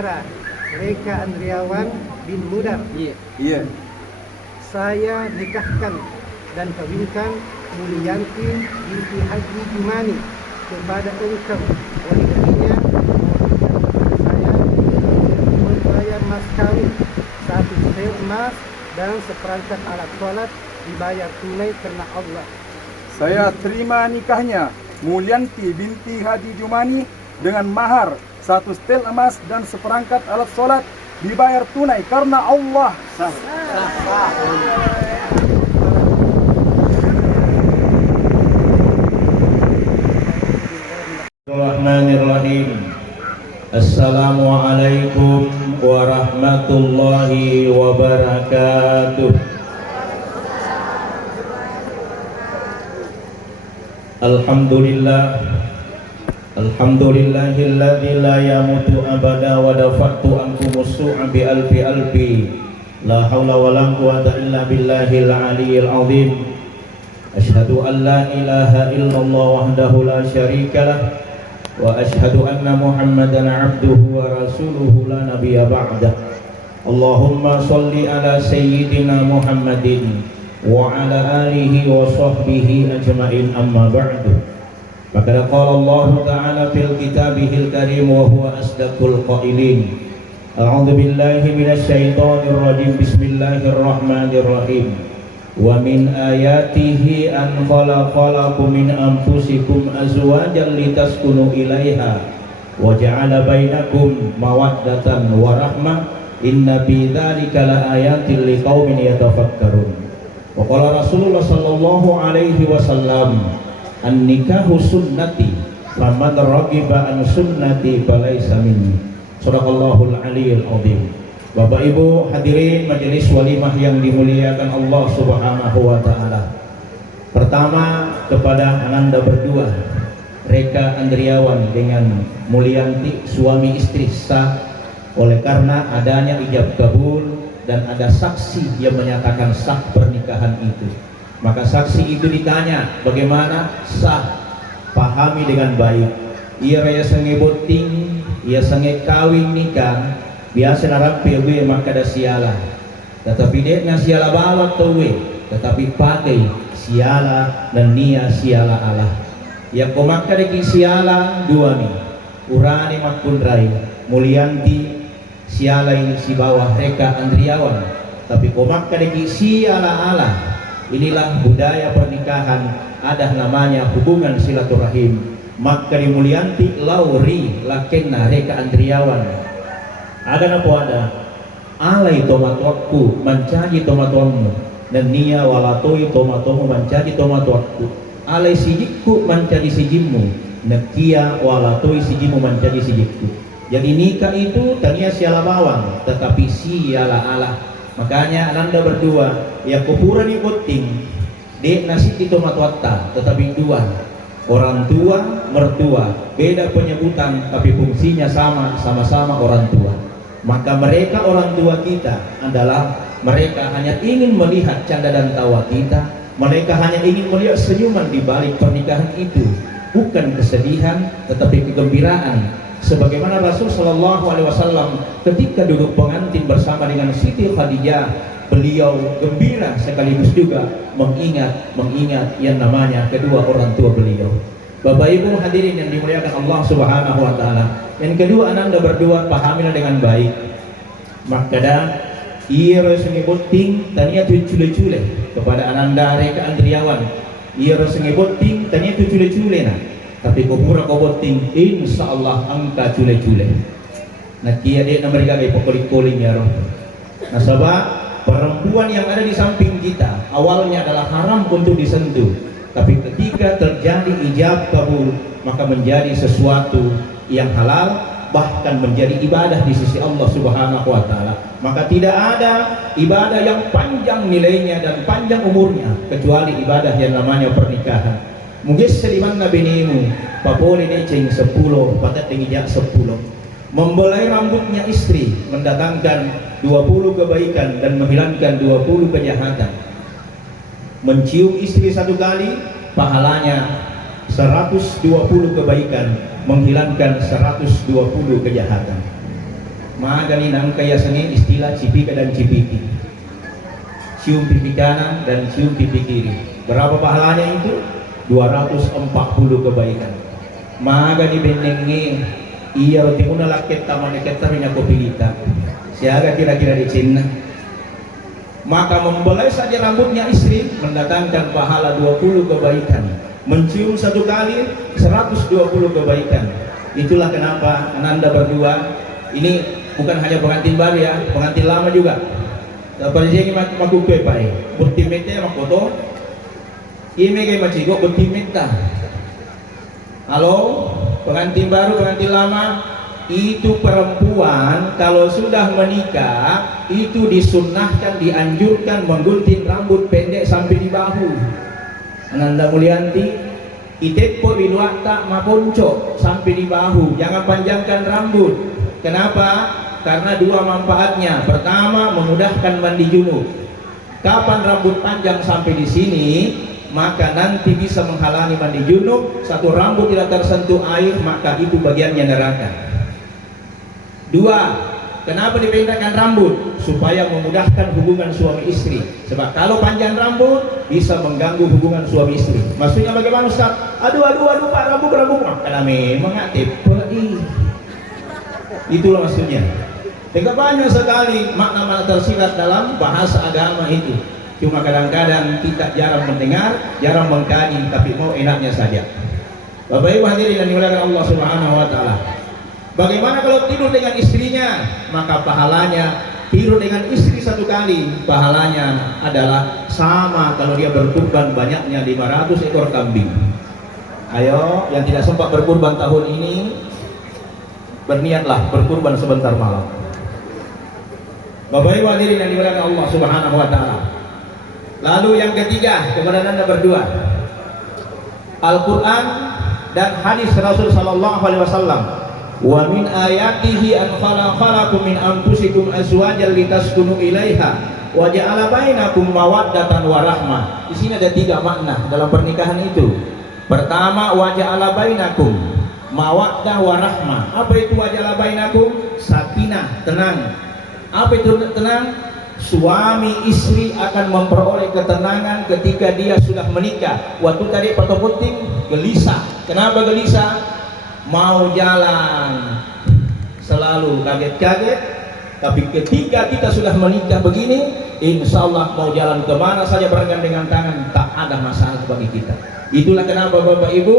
Saudara Reka Andriawan bin Mudar. Iya. Saya nikahkan dan kawinkan Mulyanti binti Haji Jumani kepada engkau wali darinya saya membayar mas kawin 1 setel emas dan seperangkat alat sholat dibayar tunai karena Allah. Saya terima nikahnya Mulyanti binti Haji Jumani dengan mahar 1 setel emas dan seperangkat alat sholat dibayar tunai karena Allah. Bismillahirrahmanirrahim. Assalamualaikum warahmatullahi wabarakatuh. Alhamdulillahilladzi la yamutu abada wa dafa'tu ankumus su'a bi alfi la haula wa la quwwata illa billahil aliyyil azim. Asyhadu an la ilaha illallah wahdahu la syarika lah wa asyhadu anna Muhammadan abduhu wa rasuluhu la nabiyya ba'dah. Allahumma shalli ala sayyidina Muhammadin wa ala alihi wa sahbihi ajma'in, amma ba'du. Faqad qala Allah ta'ala fil kitabihil karim wa huwa asdaqul qailin. A'udzu billahi minasy syaithanir rajim. Bismillahirrahmanirrahim. Wa min ayatihi an khalaqalakum min anfusikum azwajan litaskunu ilaiha wa ja'ala bainakum mawaddatan wa rahmah inna fi dzalika laayatin liqaumin yatafakkarun. Wa qala Rasulullah sallallahu alaihi wasallam an-nikahu sunnati faman raghiba an sunnati falaysa minni. Shadaqallahul aliyyil azim. Bapak Ibu hadirin majelis walimah yang dimuliakan Allah Subhanahu wa taala. Pertama kepada ananda berdua Reka Andriawan dengan Mulyanti suami istri sah oleh karena adanya ijab kabul dan ada saksi yang menyatakan sah pernikahan itu. Maka saksi itu ditanya bagaimana sah, pahami dengan baik. Ia raya sange boting, ia sange kawin nikah, biasa narap PW maka ada siala. Tetapi dia na siala bawa towe, tetapi pakai siala dan nia siala Allah. Yang komaka deki siala dua nih. Urani makundrai, Mulyanti siala ini si bawah Reka Andriawan. Tapi komaka deki siala Allah. Inilah budaya pernikahan, ada namanya hubungan silaturahim. Maka di Mulyanti lauri lakenna Reka Andriawan. Ada apa ada? Alai tomatokku mencaji tomatomu dan nia walatoi tomatomu mencaji tomatokku. Alai sijikku mencaji sijimmu, nekia walatoi sijimmu mencaji sijikku. Jadi nikah itu tania siala bawang, tetapi siala Allah. Makanya ananda berdua ya kupura di boting dek nasi itu matwata, tetapi dua orang tua mertua beda penyebutan tapi fungsinya sama-sama orang tua. Maka mereka orang tua kita adalah mereka hanya ingin melihat canda dan tawa kita, mereka hanya ingin melihat senyuman di balik pernikahan itu, bukan kesedihan tetapi kegembiraan. Sebagaimana Rasul Shallallahu Alaihi Wasallam ketika duduk pengantin bersama dengan Siti Khadijah, beliau gembira sekaligus juga mengingat yang namanya kedua orang tua beliau. Bapak Ibu hadirin yang dimuliakan Allah Subhanahu Wa Taala. Yang kedua, ananda berdua pahamilah dengan baik. Maka ia resenge boting tania tu cule-cule kepada ananda Reka Andriawan. Ia resenge boting tania tu cule-cule nah. Tapi kupura kau boting insyaallah angka cule-cule. Nah kia dia mereka gay pokolik-koling ya roh. Nah sebab perempuan yang ada di samping kita awalnya adalah haram untuk disentuh, tapi ketika terjadi ijab kabul maka menjadi sesuatu yang halal, bahkan menjadi ibadah di sisi Allah Subhanahu wa taala. Maka tidak ada ibadah yang panjang nilainya dan panjang umurnya kecuali ibadah yang namanya pernikahan. Mungkin seliman nabinimu papoli neceng 10 patat tingginya 10 membelai rambutnya istri mendatangkan 20 kebaikan dan menghilangkan 20 kejahatan. Mencium istri satu kali pahalanya 120 kebaikan, menghilangkan 120 kejahatan. magani nang kaya sange istilah cipika dan cipiki, cium pipi kanan dan cium pipi kiri. Berapa pahalanya itu? 240 kebaikan. Magani benengi iya roti muna laket taman kita minyak kopi kita. Siaga kira-kira di Cina. Maka membelai saja rambutnya istri mendatangkan pahala 20 kebaikan. Mencium satu kali 120 kebaikan. Itulah kenapa Ananda berdua ini bukan hanya pengantin baru ya, pengantin lama juga. Seperti ini makupe pai, bertimete makoto, ini kayak macigo bertimeta. Halo, pengantin baru, pengantin lama, itu perempuan kalau sudah menikah itu disunnahkan, dianjurkan menggunting rambut pendek sampai di bahu. Ananda Mulyanti, itepo wiluata maponco sampai di bahu, jangan panjangkan rambut. Kenapa? Karena dua manfaatnya. Pertama, memudahkan mandi junub. Kapan rambut panjang sampai di sini, maka nanti bisa menghalangi mandi junub. Satu rambut tidak tersentuh air, maka itu bagiannya neraka. Dua, kenapa dipendekkan rambut? Supaya memudahkan hubungan suami istri. Sebab kalau panjang rambut bisa mengganggu hubungan suami istri. Maksudnya bagaimana Ustaz? Aduh Pak, rambut. Karena memang aktif. Itulah maksudnya. Tidak banyak sekali makna-makna tersirat dalam bahasa agama itu. Cuma kadang-kadang kita jarang mendengar, jarang mengkaji, tapi mau enaknya saja. Bapak Ibu hadirin yang dimuliakan Allah Subhanahu wa taala. Bagaimana kalau tidur dengan istrinya? Maka pahalanya tidur dengan istri satu kali, pahalanya adalah sama kalau dia berkurban banyaknya 500 ekor kambing. Ayo, yang tidak sempat berkurban tahun ini, berniatlah berkurban sebentar malam. Bapak Ibu hadirin yang dimuliakan Allah Subhanahu wa taala. Lalu yang ketiga, kepada Anda berdua, Al-Qur'an dan hadis Rasul sallallahu alaihi wasallam. Wa min ayatihi an khalaqakum min anfusikum azwajan litaskunu ilaiha wa ja'ala bainakum mawaddatan wa rahmah. Di sini ada tiga makna dalam pernikahan itu. Pertama, wa ja'ala bainakum mawaddah wa rahmah. Apa itu wa ja'ala bainakum? Sakinah, tenang. Apa itu tenang? Suami istri akan memperoleh ketenangan ketika dia sudah menikah. Waktu tadi Pak Puting gelisah. Kenapa gelisah? Mau jalan selalu kaget-kaget, tapi ketika kita sudah menikah begini, insya Allah mau jalan kemana saja bergandengan tangan, tak ada masalah bagi kita. Itulah kenapa Bapak Ibu,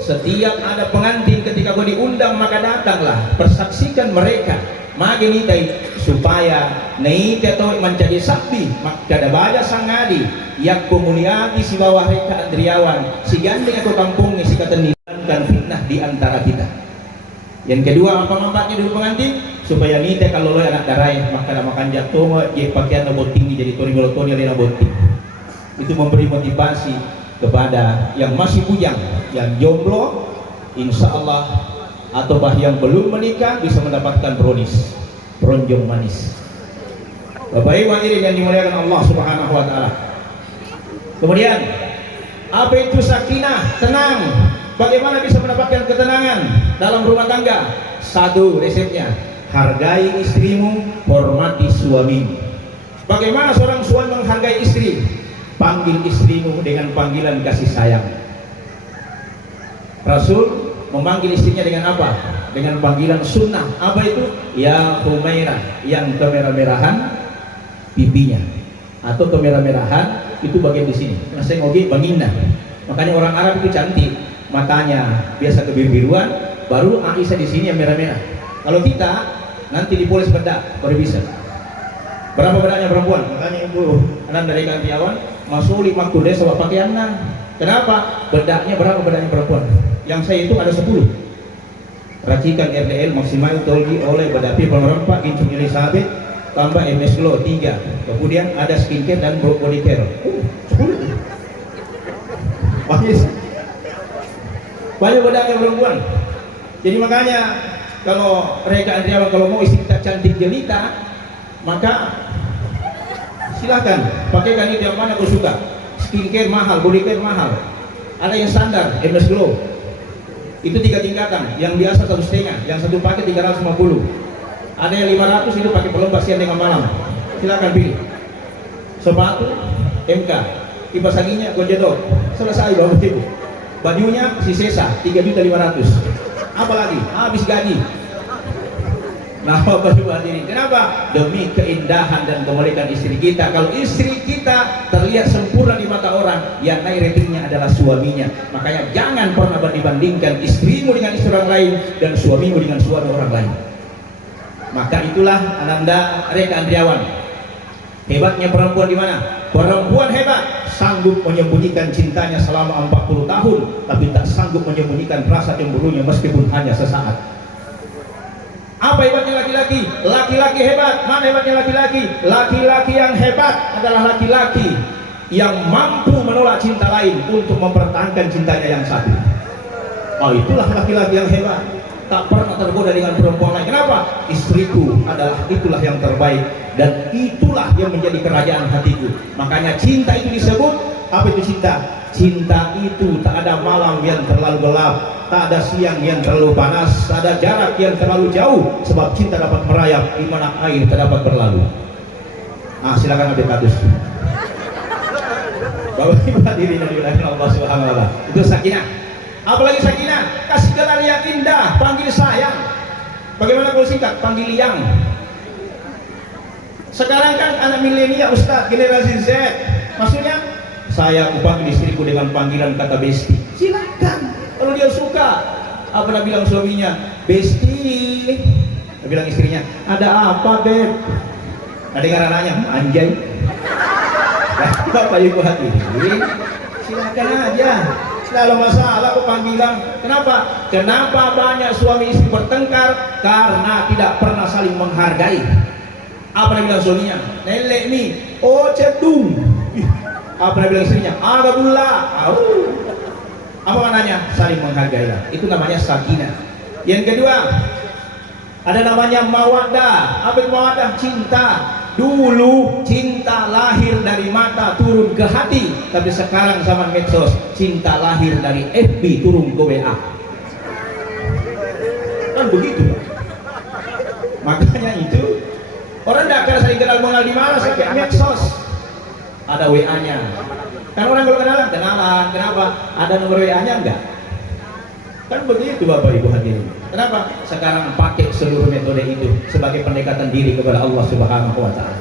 setiap ada pengantin ketika kau diundang maka datanglah, persaksikan mereka. Magi nitai supaya neite to mencari sakti maka ada banyak sangadi yang kemuliaan si bawah reka Andriawan si gandeng atau kampung si ketendikan fitnah di antara kita. Yang kedua apa manfaatnya dulu pengantin? Supaya nite kalau lo anak darai maka makan jatuh je pakaian nabot tinggi jadi tori yang nabot tinggi. Itu memberi motivasi kepada yang masih bujang, yang jomblo, insya Allah atau bah yang belum menikah bisa mendapatkan bronjong manis. Bapak Ibu hadirin yang dimuliakan Allah Subhanahu wa taala. Kemudian apa itu sakinah, tenang? Bagaimana bisa mendapatkan ketenangan dalam rumah tangga? Satu resepnya, hargai istrimu, hormati suamimu. Bagaimana seorang suami menghargai istri? Panggil istrimu dengan panggilan kasih sayang. Rasul memanggil istrinya dengan apa? Dengan panggilan sunnah. Apa itu? Ya Humairah, yang kemerah-merahan pipinya atau kemerah-merahan itu bagian di sini. Masih ngogi banginna. Makanya orang Arab itu cantik, matanya biasa kebiru-biruan, baru Aisyah di sini yang merah-merah. Kalau kita nanti dipoles bedak baru bisa. Berapa bedaknya perempuan? Makanya ibu anak dari Gantiawan masuk 5 kudes sama pakaiannya. Kenapa? Bedaknya berapa bedaknya perempuan? Yang saya itu ada 10. Racikan RDL maksimal tolgi oleh Badapi Pemerempak Gincung Elizabeth tambah MS Glow 3. Kemudian ada skincare dan body care. 10. Banyak bedaknya perempuan. Jadi makanya kalau mereka Andriawan kalau mau istri kita cantik jelita, maka silahkan pakaikan itu yang mana kau suka. Skincare mahal, body care mahal. Ada yang standar MS Glow. Itu 3 tingkatan, yang biasa 1,5, yang satu paket 350. Ada yang 500 itu pakai pelembab siang dengan malam. Silakan pilih. Sepatu MK, kipas anginnya Gojedok. Selesai Bapak Ibu. Bajunya si Sesa 3.500.000. Apalagi habis gaji. Nah, Bapak Ibu hadirin, kenapa? Demi keindahan dan kemuliaan istri kita. Kalau istri kita terlihat sempurna di mata orang, yang naik ratingnya adalah suaminya. Makanya jangan pernah banding-bandingkan istrimu dengan istri orang lain dan suamimu dengan suami orang lain. Maka itulah Ananda Reka Andriawan. Hebatnya perempuan di mana? Perempuan hebat sanggup menyembunyikan cintanya selama 40 tahun, tapi tak sanggup menyembunyikan rasa cemburunya meskipun hanya sesaat. Apa hebatnya laki-laki? Laki-laki hebat. Mana hebatnya laki-laki? Laki-laki yang hebat adalah laki-laki yang mampu menolak cinta lain untuk mempertahankan cintanya yang satu. Oh, itulah laki-laki yang hebat. Tak pernah tergoda dengan perempuan lain. Kenapa? Istriku itulah yang terbaik dan itulah yang menjadi kerajaan hatiku. Makanya cinta itu disebut apa itu cinta? Cinta itu tak ada malam yang terlalu gelap, tak ada siang yang terlalu panas, tak ada jarak yang terlalu jauh, sebab cinta dapat merayap di mana air tak dapat berlalu. Silakan ambil katus. Bapak Ibu hadirin yang dimuliakan Allah Subhanahu wa taala. Itu sakinah. Apalagi sakinah, kasih gelar yang indah, panggil sayang. Bagaimana kalau singkat? Panggil yang. Sekarang kan anak milenial Ustaz, generasi Z. Maksudnya saya panggil istriku dengan panggilan kata besti. Silakan. Kalau dia suka, apa nak bilang suaminya? Besti. Dia bilang istrinya, ada apa beb? Nah, dengar anaknya, anjay. Bapak Ibu hadirin, silakan aja. Kalau masalah panggilan, kenapa? Kenapa banyak suami istri bertengkar? Karena tidak pernah saling menghargai. Apa yang bilang suaminya? Nelek nih, oh cedung. Apa yang bilang istrinya? Agabullah. Apa maknanya? Saling menghargailah. Itu namanya sakinah. Yang kedua, ada namanya mawaddah. Apa itu mawaddah? Cinta. Dulu cinta lahir dari mata turun ke hati, tapi sekarang zaman medsos cinta lahir dari FB turun ke WA. Kan begitu. Makanya itu orang tidak akan saling kenal mengenal di mana, pakai medsos. Ada WA-nya. Kan orang kalau kenalan, kenapa? Ada nomor WA-nya enggak? Kan begitu Bapak Ibu hadirin. Kenapa? Sekarang pakai seluruh metode itu sebagai pendekatan diri kepada Allah Subhanahu wa taala.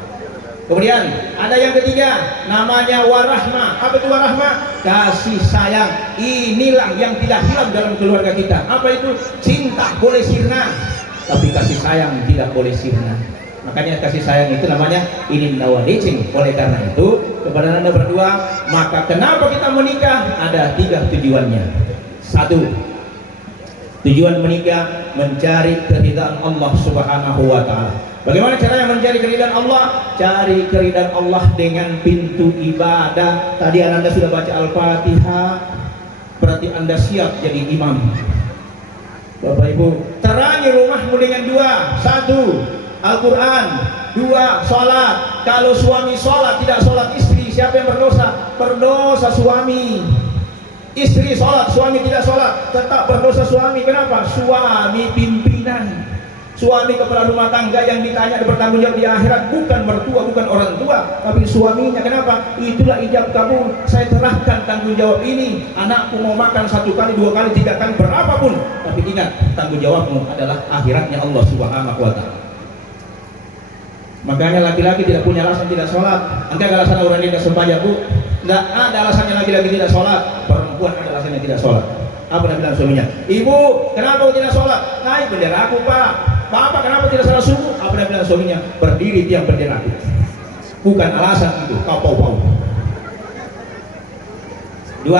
Kemudian ada yang ketiga, namanya warahmah. Apa itu warahmah? Kasih sayang. Inilah yang tidak hilang dalam keluarga kita. Apa itu? Cinta boleh sirna, tapi kasih sayang tidak boleh sirna. Makanya kasih sayang itu namanya inin nawadicing. Oleh karena itu kepada Anda berdua, maka kenapa kita menikah? Ada 3 tujuannya. 1. Tujuan menikah mencari keridhaan Allah Subhanahu wa taala. Bagaimana caranya mencari keridhaan Allah? Cari keridhaan Allah dengan pintu ibadah. Tadi Anda sudah baca Al-Fatihah, berarti Anda siap jadi imam. Bapak Ibu, terangi rumahmu dengan 2. 1. Al-Quran. 2. Sholat. Kalau suami sholat tidak sholat istri, siapa yang berdosa? Berdosa suami. Istri sholat, suami tidak sholat, tetap berdosa suami. Kenapa? Suami pimpinan, suami kepala rumah tangga yang ditanya bertanggung jawab di akhirat bukan mertua, bukan orang tua, tapi suaminya. Kenapa? Itulah ijab kabul. Saya serahkan tanggung jawab ini. Anakku mau makan 1 kali, 2 kali, 3 kali, berapapun, tapi ingat tanggung jawabmu adalah akhiratnya Allah Subhanahu wa taala. Makanya laki-laki tidak punya alasan tidak sholat. Engkau ada alasan orang tidak sembahyang, Bu? Tidak ada alasannya laki-laki tidak sholat. Perempuan ada alasannya tidak sholat. Apa yang bilang suaminya? Ibu, kenapa tidak sholat? Naik bendera aku, Pak. Bapak, kenapa tidak sholat subuh? Apa yang bilang suaminya? Berdiri tiang bendera aku. Bukan alasan itu. Kau pau-pau. 2.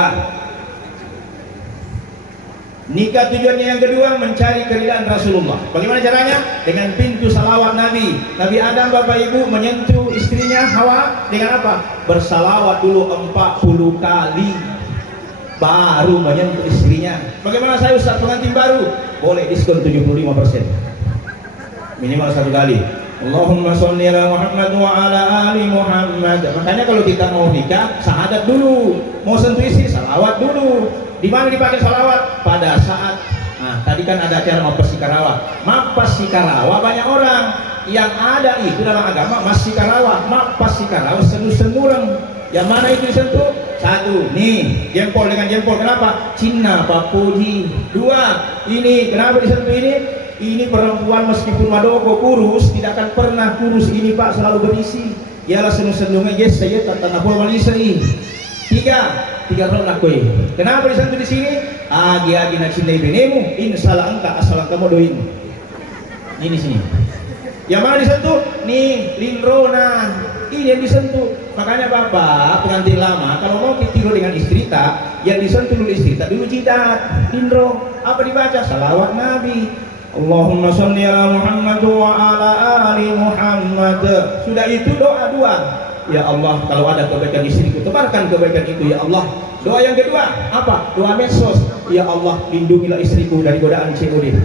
Nikah tujuannya yang kedua mencari keridhaan Rasulullah. Bagaimana caranya? Dengan pintu salawat Nabi. Nabi Adam Bapak Ibu menyentuh istrinya Hawa dengan apa? Bersalawat dulu 40 kali baru menyentuh istrinya. Bagaimana saya Ustaz pengantin baru? Boleh diskon 75%. Minimal 1 kali. Allahumma sholli ala Muhammad wa ala ali Muhammad. Makanya kalau kita mau nikah, syahadat dulu. Mau sentuh istri, salawat dulu. Di mana dipakai salawat? Pada saat Nah, tadi kan ada acara Mapas Sikarawa. Mapas Sikarawa banyak orang yang ada itu dalam agama Mas Sikarawa, Mapas Sikarawa senu-senuran. Yang mana itu disentuh? Satu, nih jempol dengan jempol. Kenapa? Cina Papuji. Dua, ini kenapa disentuh ini? Ini perempuan meskipun madoko kurus tidak akan pernah kurus ini Pak, selalu berisi. Ialah senu-senungnya yes saya tak pol Malaysia ini. Tiga orang lakoi. Kenapa disentuh di sini? Agi-agi na cintai benemu, insalah angka asal kamu doin. Ini sini. Yang mana disentuh? Nih Lindrona. Ini yang disentuh. Makanya Bapak pengantin lama kalau mau tidur dengan istri tak, yang disentuh dulu istri tak dulu jidat. Lindro. Apa dibaca? Salawat Nabi. Allahumma sholli ala Muhammad wa ala ali Muhammad. Sudah itu doa dua. Ya Allah, kalau ada kebaikan istriku, tebarkan kebaikan itu ya Allah. Doa yang kedua apa? Doa medsos. Ya Allah, lindungilah istriku dari godaan COD.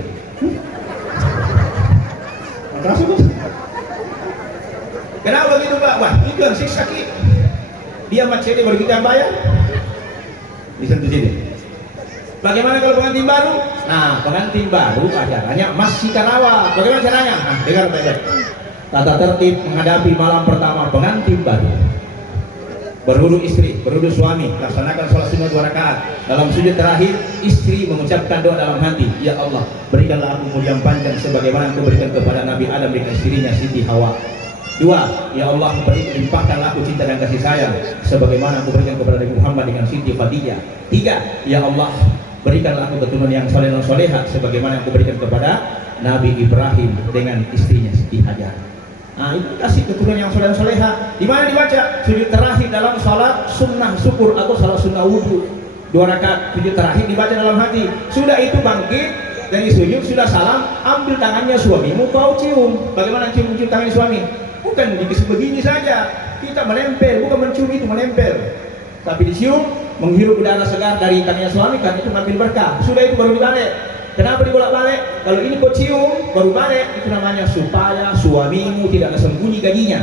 Kenapa begitu Pak? Wah, itu yang siksa kita. Dia macetnya baru kita bayar. Disentuh sini. Bagaimana kalau pengantin baru? Nah, pengantin baru acaranya Mas Sikarawa. Bagaimana caranya? Nah, dengar baik-baik. Tata tertib menghadapi malam pertama pengantin baru. Berwudu istri, berwudu suami, laksanakan sholat sunnah 2 rakaat. Dalam sujud terakhir, istri mengucapkan doa dalam hati, ya Allah, berikanlah aku umur yang panjang sebagaimana Engkau berikan kepada Nabi Adam dengan istrinya Siti Hawa. 2, ya Allah, limpahkanlah aku cinta dan kasih sayang sebagaimana Engkau berikan kepada Nabi Muhammad dengan Siti Khadijah. 3, ya Allah, berikanlah aku keturunan yang saleh dan soleha sebagaimana Engkau berikan kepada Nabi Ibrahim dengan istrinya Siti Hajar. Nah, itu kasih keturunan yang soleh dan soleha. Di mana dibaca? Sujud terakhir dalam salat sunnah syukur atau salat sunnah wudhu. 2 rakaat sujud terakhir dibaca dalam hati. Sudah itu bangkit dari sujud, sudah salam, ambil tangannya suamimu, kau cium. Bagaimana cium tangan suami? Bukan begini saja. Kita menempel, bukan mencium, itu menempel. Tapi dicium, menghirup udara segar dari tangannya suami, kan itu ngambil berkah. Sudah itu baru dibalik. Kenapa dibolak-balik? Kalau ini kau cium baru balik, itu namanya supaya suamimu tidak sembunyi gajinya.